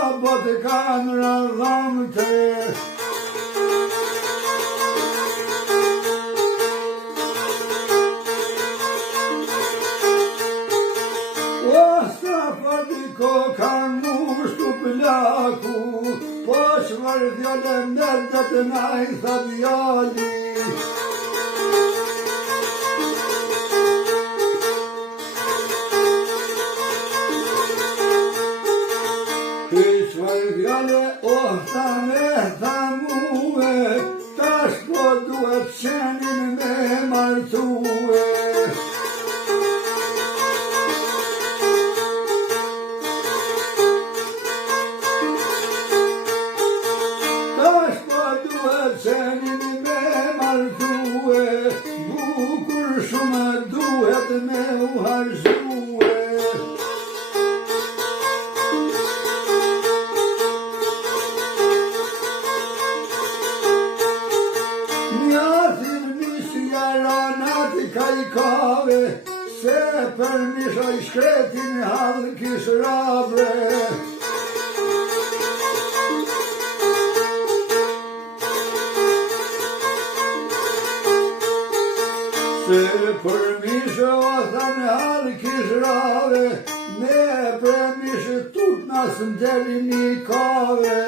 babot e kanë rëdhëm të. O sa fadiko kanë mushtu plaku, po çfarë fjale mërdet na i tha djali. Çfarë fjale o tha me tha muhe, tash po duhet qenin me martue. Qenin me martue, bukur shumë duhet me u harxhue. Njatin misja ranat kajkave, se për mishoj shkretin hadh kishrave. Se për mishë o thanë halë kishrave, me për mishë tut nasë ndeli një kave.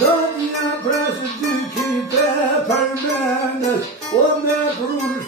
Do një presë dy kite për menes, o me prur